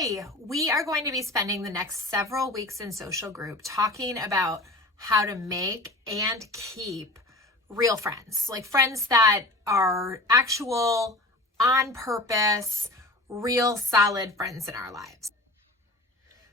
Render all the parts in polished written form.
Hi, we are going to be spending the next several weeks in social group talking about how to make and keep real friends, like friends that are actual, on purpose, real solid friends in our lives.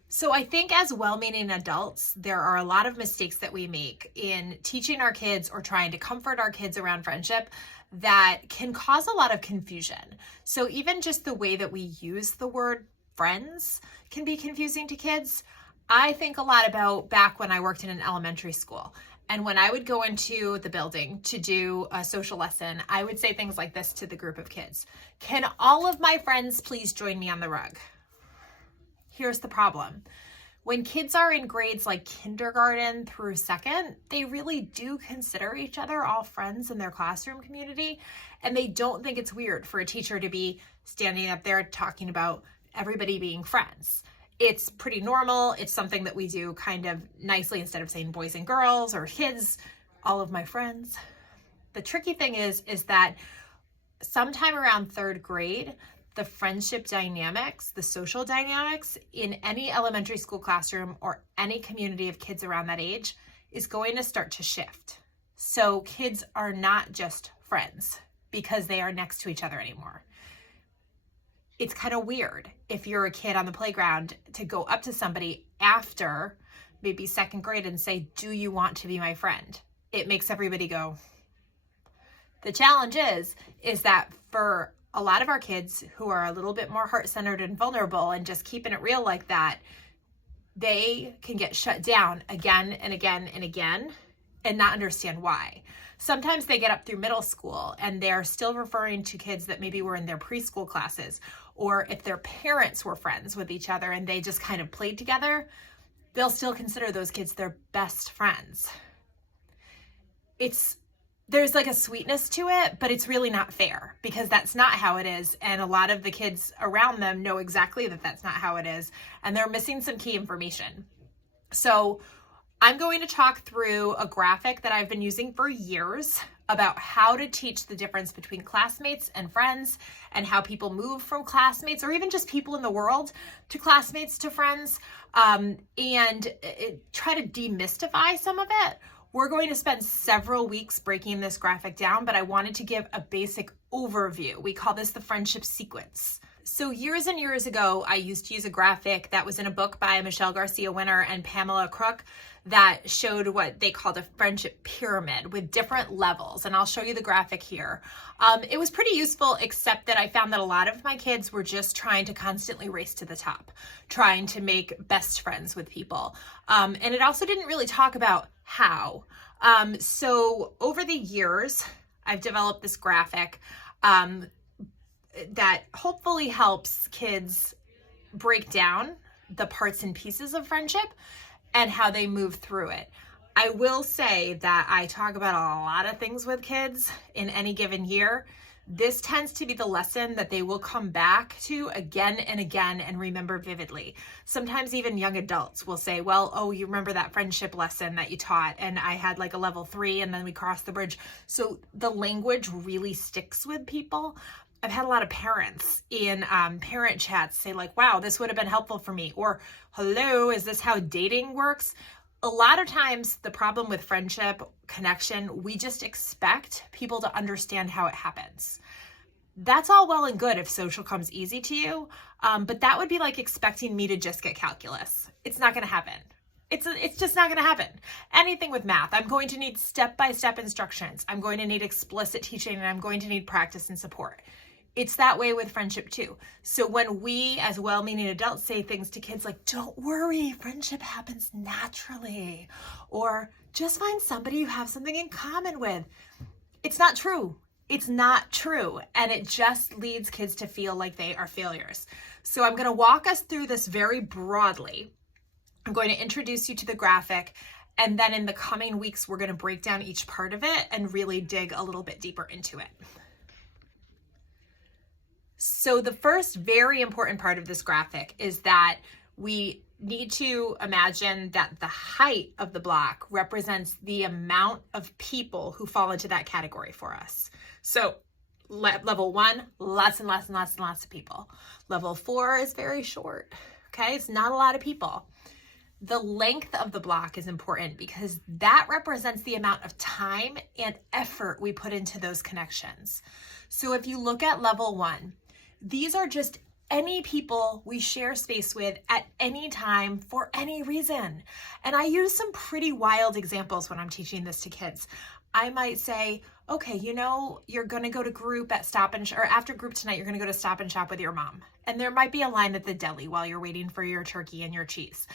So I think as well-meaning adults, there are a lot of mistakes that we make in teaching our kids or trying to comfort our kids around friendship that can cause a lot of confusion. So even just the way that we use the word friends can be confusing to kids. I think a lot about back when I worked in an elementary school. And when I would go into the building to do a social lesson, I would say things like this to the group of kids. Can all of my friends please join me on the rug? Here's the problem. When kids are in grades like kindergarten through second, they really do consider each other all friends in their classroom community. And they don't think it's weird for a teacher to be standing up there talking about everybody being friends. It's pretty normal. It's something that we do kind of nicely instead of saying boys and girls or kids, all of my friends. The tricky thing is that sometime around third grade, the friendship dynamics, the social dynamics in any elementary school classroom or any community of kids around that age is going to start to shift. So kids are not just friends because they are next to each other anymore. It's kind of weird if you're a kid on the playground to go up to somebody after maybe second grade and say, "Do you want to be my friend?" It makes everybody go. The challenge is that for a lot of our kids who are a little bit more heart-centered and vulnerable and just keeping it real like that, they can get shut down again and again and again and not understand why. Sometimes they get up through middle school and they're still referring to kids that maybe were in their preschool classes, or if their parents were friends with each other and they just kind of played together, they'll still consider those kids their best friends. There's like a sweetness to it, but it's really not fair because that's not how it is. And a lot of the kids around them know exactly that that's not how it is. And they're missing some key information. So I'm going to talk through a graphic that I've been using for years about how to teach the difference between classmates and friends and how people move from classmates or even just people in the world to classmates to friends, and try to demystify some of it. We're going to spend several weeks breaking this graphic down, but I wanted to give a basic overview. We call this the friendship sequence. So years and years ago, I used to use a graphic that was in a book by Michelle Garcia Winner and Pamela Crook that showed what they called a friendship pyramid with different levels. And I'll show you the graphic here. It was pretty useful, except that I found that a lot of my kids were just trying to constantly race to the top, trying to make best friends with people. And it also didn't really talk about how. So over the years, I've developed this graphic that hopefully helps kids break down the parts and pieces of friendship and how they move through it. I will say that I talk about a lot of things with kids in any given year. This tends to be the lesson that they will come back to again and again and remember vividly. Sometimes even young adults will say, well, oh, you remember that friendship lesson that you taught and I had like a level 3 and then we crossed the bridge. So the language really sticks with people. I've had a lot of parents in parent chats say like, wow, this would have been helpful for me. Or, hello, is this how dating works? A lot of times the problem with friendship connection, we just expect people to understand how it happens. That's all well and good if social comes easy to you, but that would be like expecting me to just get calculus. It's not going to happen. It's just not going to happen. Anything with math, I'm going to need step-by-step instructions. I'm going to need explicit teaching, and I'm going to need practice and support. It's that way with friendship too. So when we as well-meaning adults say things to kids like, don't worry, friendship happens naturally, or just find somebody you have something in common with. It's not true. It's not true. And it just leads kids to feel like they are failures. So I'm going to walk us through this very broadly. I'm going to introduce you to the graphic, and then in the coming weeks, we're going to break down each part of it and really dig a little bit deeper into it. So the first very important part of this graphic is that we need to imagine that the height of the block represents the amount of people who fall into that category for us. So Level 1, lots and lots and lots and lots of people. Level 4 is very short. Okay, it's not a lot of people. The length of the block is important because that represents the amount of time and effort we put into those connections. So if you look at level 1, these are just any people we share space with at any time for any reason. And I use some pretty wild examples when I'm teaching this to kids. I might say, okay, you're going to go to group at Stop and Shop, or after group tonight, you're going to go to Stop and Shop with your mom. And there might be a line at the deli while you're waiting for your turkey and your cheese.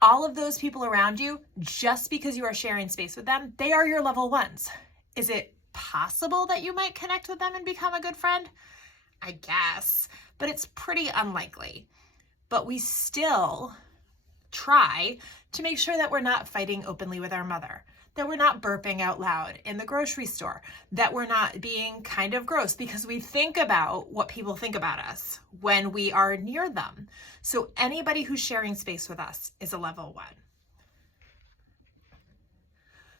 All of those people around you, just because you are sharing space with them, they are your level 1s. Is it possible that you might connect with them and become a good friend? I guess, but it's pretty unlikely. But we still try to make sure that we're not fighting openly with our mother, that we're not burping out loud in the grocery store, that we're not being kind of gross because we think about what people think about us when we are near them. So anybody who's sharing space with us is a level 1.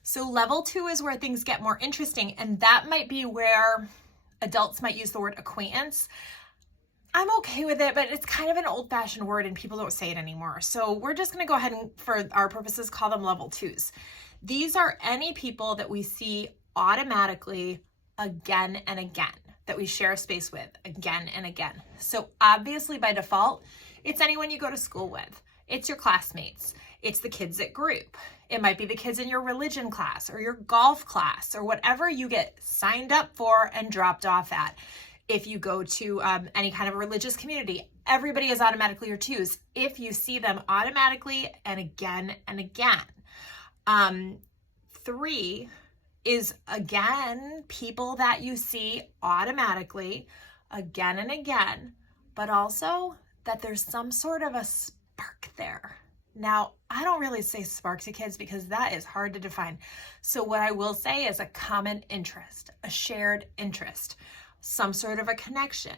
So level 2 is where things get more interesting, and that might be where adults might use the word acquaintance. I'm okay with it, but it's kind of an old-fashioned word and people don't say it anymore. So we're just going to go ahead and, for our purposes, call them level 2s. These are any people that we see automatically again and again, that we share space with again and again. So obviously by default, it's anyone you go to school with. It's your classmates. It's the kids at group. It might be the kids in your religion class or your golf class or whatever you get signed up for and dropped off at. If you go to any kind of a religious community, everybody is automatically your 2s if you see them automatically and again and again. 3 is, again, people that you see automatically again and again, but also that there's some sort of a spark there. Now, I don't really say spark to kids because that is hard to define. So what I will say is a common interest, a shared interest, some sort of a connection.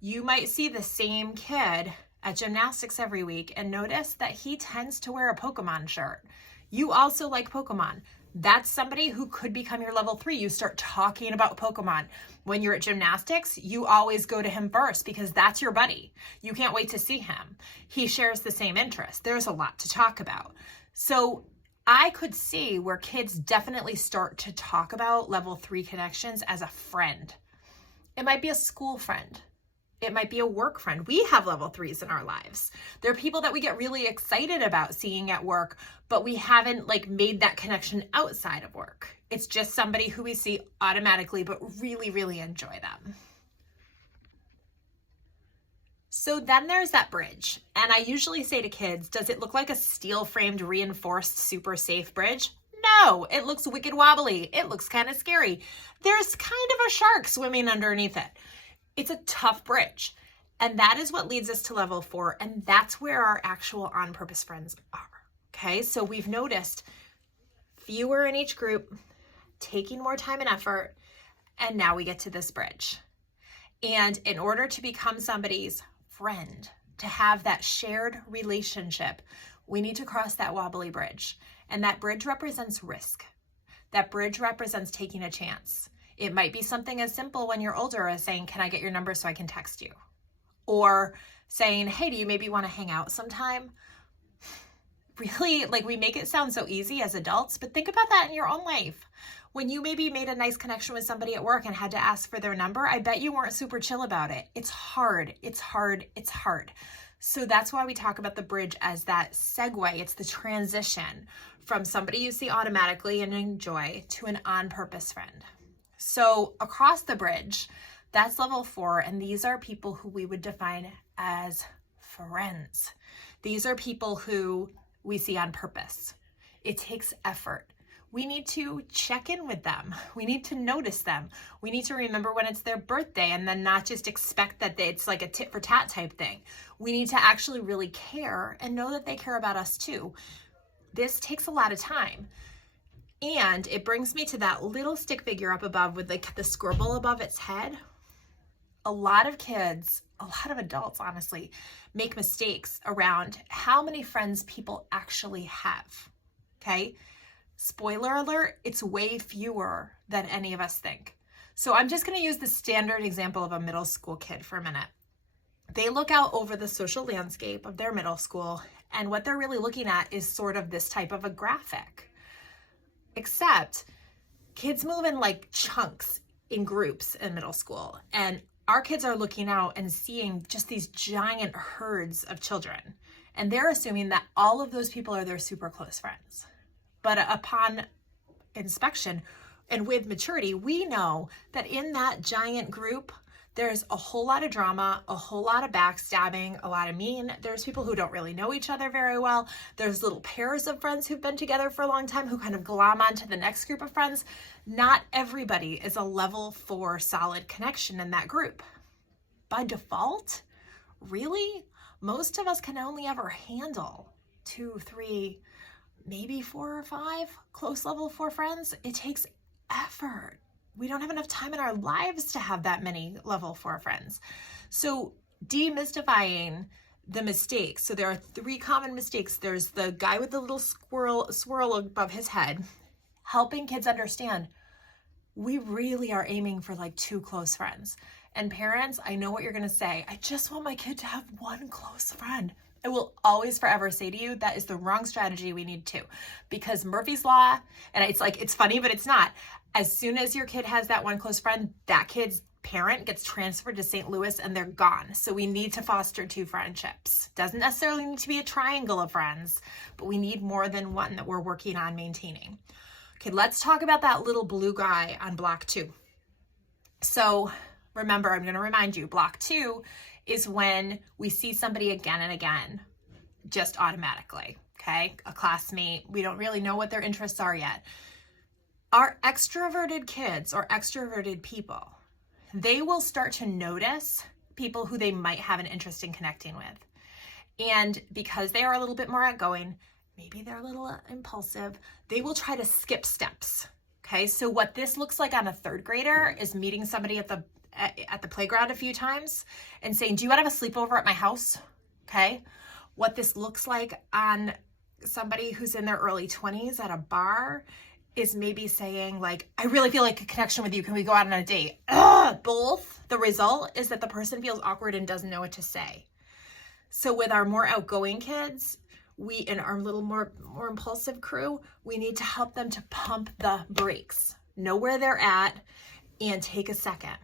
You might see the same kid at gymnastics every week and notice that he tends to wear a Pokemon shirt. You also like Pokemon. That's somebody who could become your level 3. You start talking about Pokemon. When you're at gymnastics, you always go to him first because that's your buddy. You can't wait to see him. He shares the same interest. There's a lot to talk about. So I could see where kids definitely start to talk about level 3 connections as a friend. It might be a school friend. It might be a work friend. We have level 3s in our lives. They're people that we get really excited about seeing at work, but we haven't made that connection outside of work. It's just somebody who we see automatically, but really, really enjoy them. So then there's that bridge. And I usually say to kids, does it look like a steel-framed, reinforced, super safe bridge? No, it looks wicked wobbly. It looks kind of scary. There's kind of a shark swimming underneath it. It's a tough bridge. And that is what leads us to level 4. And that's where our actual on-purpose friends are. Okay, so we've noticed fewer in each group, taking more time and effort, and now we get to this bridge. And in order to become somebody's friend, to have that shared relationship, we need to cross that wobbly bridge. And that bridge represents risk. That bridge represents taking a chance. It might be something as simple when you're older as saying, can I get your number so I can text you? Or saying, hey, do you maybe want to hang out sometime? Really, we make it sound so easy as adults, but think about that in your own life. When you maybe made a nice connection with somebody at work and had to ask for their number, I bet you weren't super chill about it. It's hard, it's hard, it's hard. So that's why we talk about the bridge as that segue. It's the transition from somebody you see automatically and enjoy to an on-purpose friend. So across the bridge, that's level 4, and these are people who we would define as friends. These are people who we see on purpose. It takes effort. We need to check in with them. We need to notice them. We need to remember when it's their birthday and then not just expect that it's like a tit for tat type thing. We need to actually really care and know that they care about us too. This takes a lot of time. And it brings me to that little stick figure up above with the scribble above its head. A lot of kids, a lot of adults, honestly, make mistakes around how many friends people actually have, okay? Spoiler alert, it's way fewer than any of us think. So I'm just going to use the standard example of a middle school kid for a minute. They look out over the social landscape of their middle school, and what they're really looking at is sort of this type of a graphic. Except kids move in like chunks in groups in middle school, and our kids are looking out and seeing just these giant herds of children, and they're assuming that all of those people are their super close friends. But upon inspection and with maturity, we know that in that giant group, there's a whole lot of drama, a whole lot of backstabbing, a lot of mean. There's people who don't really know each other very well. There's little pairs of friends who've been together for a long time who kind of glom onto the next group of friends. Not everybody is a level 4 solid connection in that group. By default, really, most of us can only ever handle 2, 3, maybe 4 or 5 close level 4 friends. It takes effort. We don't have enough time in our lives to have that many level 4 friends. So demystifying the mistakes. So there are 3 common mistakes. There's the guy with the little swirl above his head, helping kids understand we really are aiming for like 2 close friends. And parents, I know what you're going to say. I just want my kid to have 1 close friend. I will always forever say to you, that is the wrong strategy. We need 2, because Murphy's Law, and it's funny, but it's not. As soon as your kid has that 1 close friend, that kid's parent gets transferred to St. Louis and they're gone. So we need to foster 2 friendships. Doesn't necessarily need to be a triangle of friends, but we need more than 1 that we're working on maintaining. Okay, let's talk about that little blue guy on block 2. So remember, I'm going to remind you, block 2 is when we see somebody again and again, just automatically, okay? A classmate, we don't really know what their interests are yet. Our extroverted kids or extroverted people, they will start to notice people who they might have an interest in connecting with. And because they are a little bit more outgoing, maybe they're a little impulsive, they will try to skip steps, okay? So what this looks like on a 3rd grader is meeting somebody at the playground a few times and saying, do you want to have a sleepover at my house? Okay. What this looks like on somebody who's in their early 20s at a bar is maybe saying like, I really feel like a connection with you. Can we go out on a date? Both. The result is that the person feels awkward and doesn't know what to say. So with our more outgoing kids, we, in our little more impulsive crew, we need to help them to pump the brakes, know where they're at, and take a second.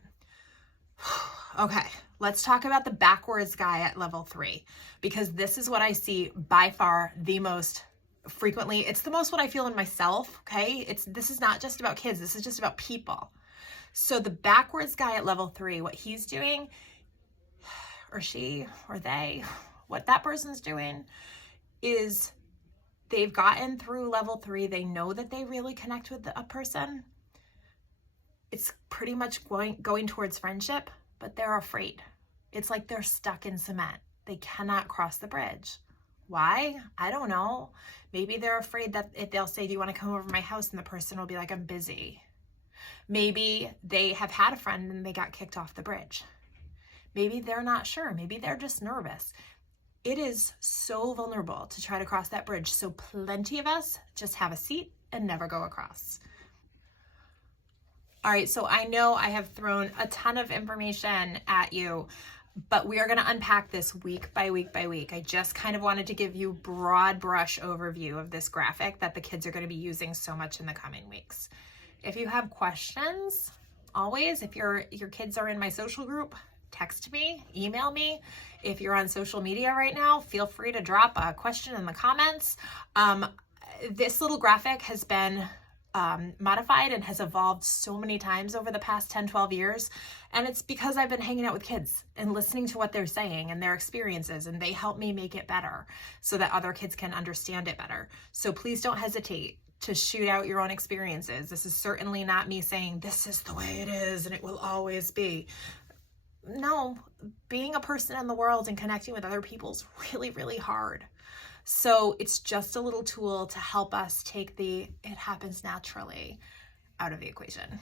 Okay, let's talk about the backwards guy at level 3, because this is what I see by far the most frequently. It's the most what I feel in myself, okay? This is not just about kids, this is just about people. So the backwards guy at level 3, what he's doing, or she, or they, what that person's doing is they've gotten through level 3, they know that they really connect with a person. It's pretty much going towards friendship, but they're afraid. It's like they're stuck in cement. They cannot cross the bridge. Why? I don't know. Maybe they're afraid that if they'll say, do you want to come over to my house? And the person will be like, I'm busy. Maybe they have had a friend and they got kicked off the bridge. Maybe they're not sure. Maybe they're just nervous. It is so vulnerable to try to cross that bridge. So plenty of us just have a seat and never go across. All right, so I know I have thrown a ton of information at you, but we are going to unpack this week by week by week. I just kind of wanted to give you a broad brush overview of this graphic that the kids are going to be using so much in the coming weeks. If you have questions, always, if your kids are in my social group, text me, email me. If you're on social media right now, feel free to drop a question in the comments. This little graphic has been modified and has evolved so many times over the past 10-12 years, and it's because I've been hanging out with kids and listening to what they're saying and their experiences, and they help me make it better so that other kids can understand it better. So please don't hesitate to shoot out your own experiences. This is certainly not me saying this is the way it is and it will always be. No, being a person in the world and connecting with other people is really, really hard. So it's just a little tool to help us take the "it happens naturally" out of the equation.